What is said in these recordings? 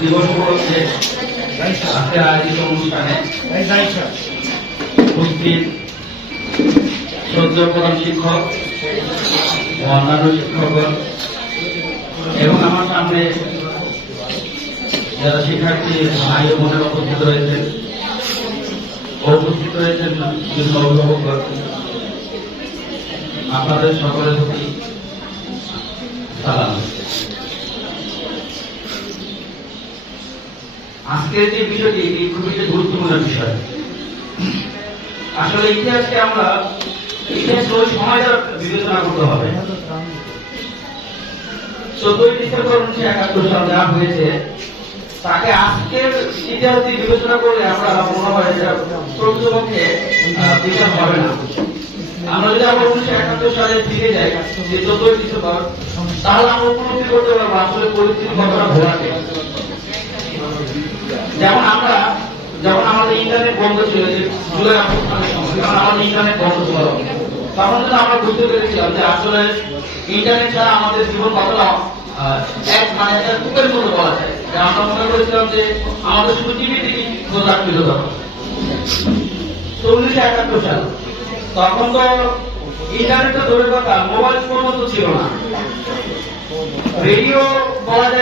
দিবস উপলক্ষে আজকে আয়োজিত অনুষ্ঠানে উপস্থিত সদ্য প্রধান শিক্ষক ও অন্যান্য শিক্ষকগণ এবং আমার সামনে যারা শিক্ষার্থী ভাই ও বোনেরা উপস্থিত রয়েছেন উপস্থিত রয়েছেন বিভিন্ন অভিভাবকগণ আপনাদের সকলের প্রতি সালাম। আজকের যে বিষয়টি এটি খুবই একটা গুরুত্বপূর্ণ বিষয়। আসলে ইতিহাসকে আমরা, ইতিহাস ওই সময়টা বিবেচনা করতে হবে। চোদ্দই ডিসেম্বর উনিশশো একাত্তর সাল যা হয়েছে, তাকে আজকের ইতিহাস দিয়ে বিবেচনা করলে আমরা মনে হয় এটা প্রকৃতপক্ষে বিচার হবে না। আমরা যদি আবার উনিশশো একাত্তর সালে ফিরে যাই, যে চোদ্দই ডিসেম্বর, তাহলে আমরা উপলব্ধি করতে পারব আসলে পরিস্থিতি কতটা ঘোরাকে যেমন আমরা আমাদের ইন্টারনেট বন্ধ ছিল জুলাই আমাদের ইন্টারনেট বন্ধ ছিল। তখন কিন্তু আমরা বুঝতে পেরেছিলাম যে আসলে ইন্টারনেট ছাড়া আমাদের জীবন কতটা এক মানে বলা যায়। আমরা মনে করেছিলাম যে আমাদের শুধু তো উনিশশো একাত্তর সাল। তখন তো ইন্টারনেট তো দূরের কথা মোবাইল পর্যন্ত ছিল না। রেডিও বলা যায়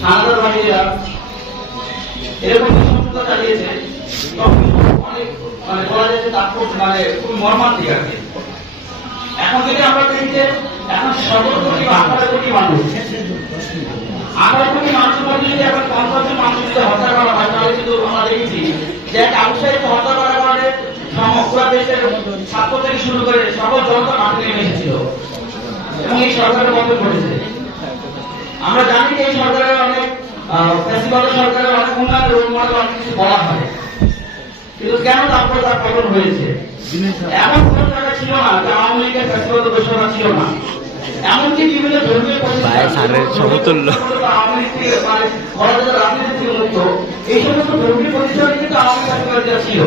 মানে মানে করে সকল জনতা মাঠে নেমে এবং এই সরকারের আমরা জানি যে এই সরকারের অনেক ফেস্টিভাল সরকারের অনেক উন্নয়নের রোল অনেক কিছু বলা হয়। কিন্তু কেন তারপরে তার পতন হয়েছে? এমন কোন জায়গা ছিল না যে আওয়ামী লীগের ফেস্টিভাল দোষরা ছিল না। এমনকি বিভিন্ন ধর্মীয় প্রতিষ্ঠান ভাই, সারের সমতুল্য। আওয়ামী লীগ থেকে বলা যায় রাজনীতি থেকে মুক্ত এই সমস্ত ধর্মীয় প্রতিষ্ঠানে কিন্তু আওয়ামী ছিল।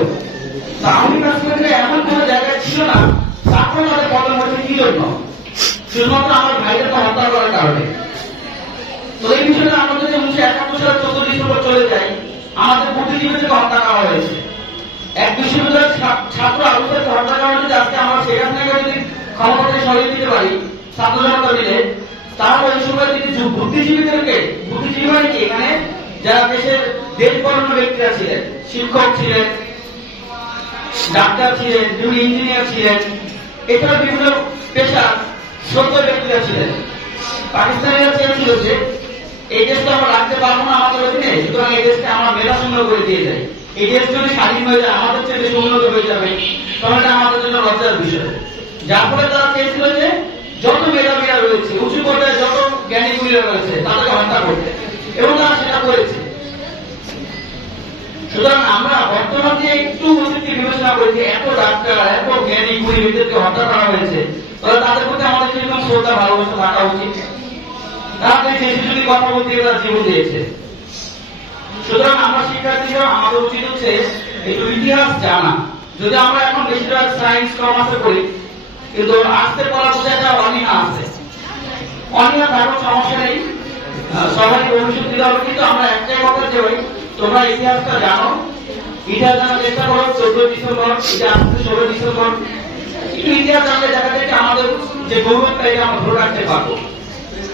আওয়ামী এমন কোন জায়গায় ছিল না তারপরে তাদের পতন হয়েছে কি জন্য? শুধুমাত্র আমার ভাইদেরকে হত্যা করার কারণে। এই বিষয়টা আমরা যদি উনিশশো একাত্তর সালের চোদ্দ ডিসেম্বর চলে যাই আমাদের বুদ্ধিজীবীদেরকে হত্যা করা হয়েছে। এক বিশ্ববিদ্যালয়ের ছাত্র আলোচনাকে হত্যা করা যদি আজকে আমরা সেখান থেকে যদি ক্ষমতাকে সরিয়ে দিতে পারি, ছাত্র জনতা মিলে, তাহলে ওই সময় যদি বুদ্ধিজীবীদেরকে বুদ্ধিজীবী মানে এখানে যারা দেশের দেশ বরণ্য ব্যক্তিরা ছিলেন, শিক্ষক ছিলেন, ডাক্তার ছিলেন বিভিন্ন ইঞ্জিনিয়ার ছিলেন, এছাড়া বিভিন্ন পেশা সত্য ব্যক্তিরা ছিলেন। পাকিস্তানিরা চেয়েছিল যে এই দেশটা আমরা রাখতে পারব না আমাদের অধীনে। সুতরাং এই দেশকে আমরা মেধা শূন্য করে দিয়ে যাই। এই দেশ যদি স্বাধীন হয়ে যায়, আমাদের বেশি উন্নত হয়ে যাবে। তখন এটা আমাদের জন্য লজ্জার বিষয়। যার ফলে তারা চেয়েছিল যে যত মেধাবীরা রয়েছে, উঁচু পর্যায়ে যত জ্ঞানী গুণীরা রয়েছে, তাদেরকে হত্যা করতে। এবং তারা সেটা করেছে। সুতরাং আমরা বর্তমান একটু অতীতকে বিবেচনা করি এত ডাক্তার, এত জ্ঞানী গুণী হত্যা করা হয়েছে। তাহলে তাদের প্রতি আমাদের কীরকম শ্রদ্ধা, ভালোবাসা থাকা উচিত। দেশে যদি কথা বলতে তারা জীবন দিয়েছে। সুতরাং আমরা শিক্ষার্থীরা, আমাদের উচিত হচ্ছে একটু ইতিহাস জানা। যদি আমরা এখন বেশিরভাগ সায়েন্স কিন্তু অনীহা আছে। সমস্যা নেই। ভবিষ্যৎ দিতে হবে, কিন্তু আমরা একটাই কথা যে তোমরা ইতিহাসটা জানো। ইতিহাস জানার চেষ্টা করো, চোদ্দ ডিসেম্বর, এটা ষোলো ডিসেম্বর। একটু ইতিহাস জানলে দেখা যায় আমাদের যে গৌরবটা এটা আমরা ধরে রাখতে পারব।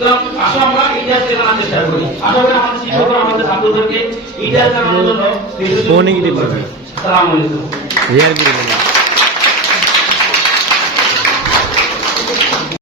সুতরাং আসো আমরা ইতিহাস জানার চেষ্টা করি। আশা করি আমাদের শিক্ষকরা ছাত্রদেরকে ইতিহাস জানানোর জন্য। সালাম আলাইকুম।